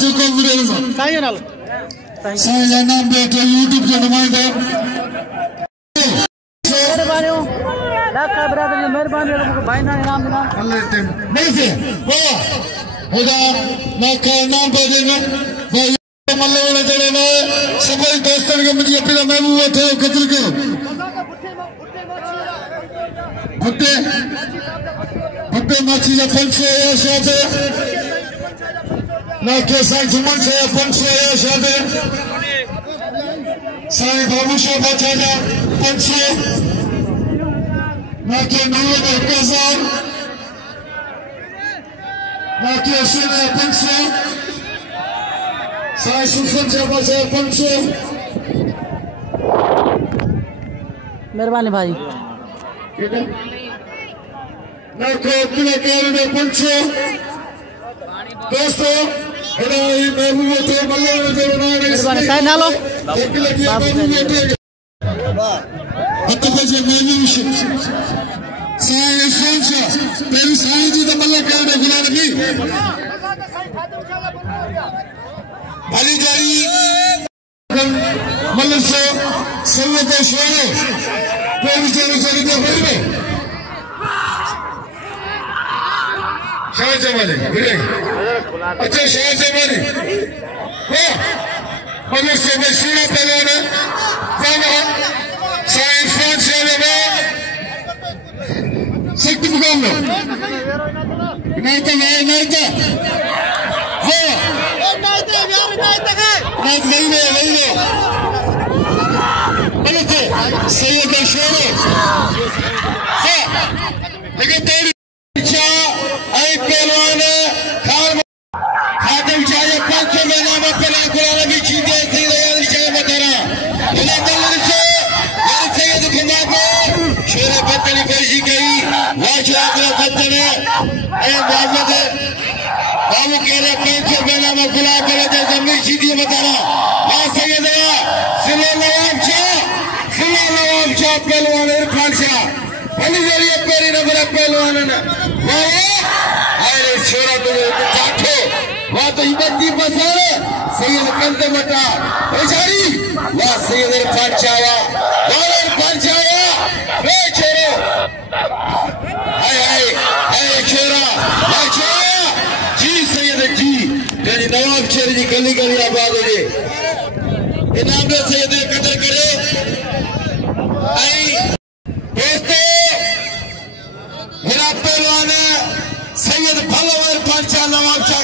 जो को वीडियो साईं नाल साईं जा नाम बेटे YouTube जो नुमाइंदो मेहरबानी लाख ब्रदर मेहरबानी मुझे भाई ना इनाम देना अल्लाह ते नहीं से वाह होगा मैं का नाम पे देना भाई मल्ले वाले जड़े ने सभी दोस्तों के मुझे अपना महबूब थे कत्ल के भुट्टे भुट्टे माची या पंचे या शादे ना के साईं जुमन से या पंचे या शादे साईं बाबू शाह बचाना पंचे ना के नूर हजार ना के अशुर पंचे साईं सुल्तान शाह बचा पंचे मेहरबानी भाई ना के अपने केरल पंचे दोस्तों हमारी महबूब थे मल्ले में जो उन्होंने मेहरबानी साईं नालो एक लगी महबूब थे हत्ते बजे महबूब साईं सोचा तेरी साईं जी तो मल्ले केरल गुलाम नहीं भली जारी मल्ले से सैयद शोरे तेरी चली दे हुए शाह जमाली अच्छा शाह जमाली वाह मगर से मशहूर पहलवान वाह साईं फ्रांस शाह सिक्किम मुकाबला नहीं तो वाह नहीं गलत है सैयद शोरे लेकिन तेरी पहलवान खादिम चाहे 500 में नाम पहला कुरान भी चीजें थी यार चाहे बताना इन्हें दल से यार सैयद खुमाको शेरे पत्नी पेशी गई वाशा को पत्नी ए मोहम्मद बाबू कह रहे 500 में नाम गुलाब करे थे जमीन चीजें बताना या सैयद सल्लल्लाहु पहलवान इरफान शाह पहली जरिए पेरी नंबर पहलवान ना अरे छोरा तो जाठो वहाँ तो इबती बसारे सैयद कंदे मटा बेचारी वहाँ सैयद इरफान शाह वे छोरो हाय छोरा जी सैयद जी तेरी नवाब शेर जी गली आबाद हो जे इनाम दे सैयद कदर करे दोस्तों मेरा पहलवान सैयद भलवर पंचा नवाब शाह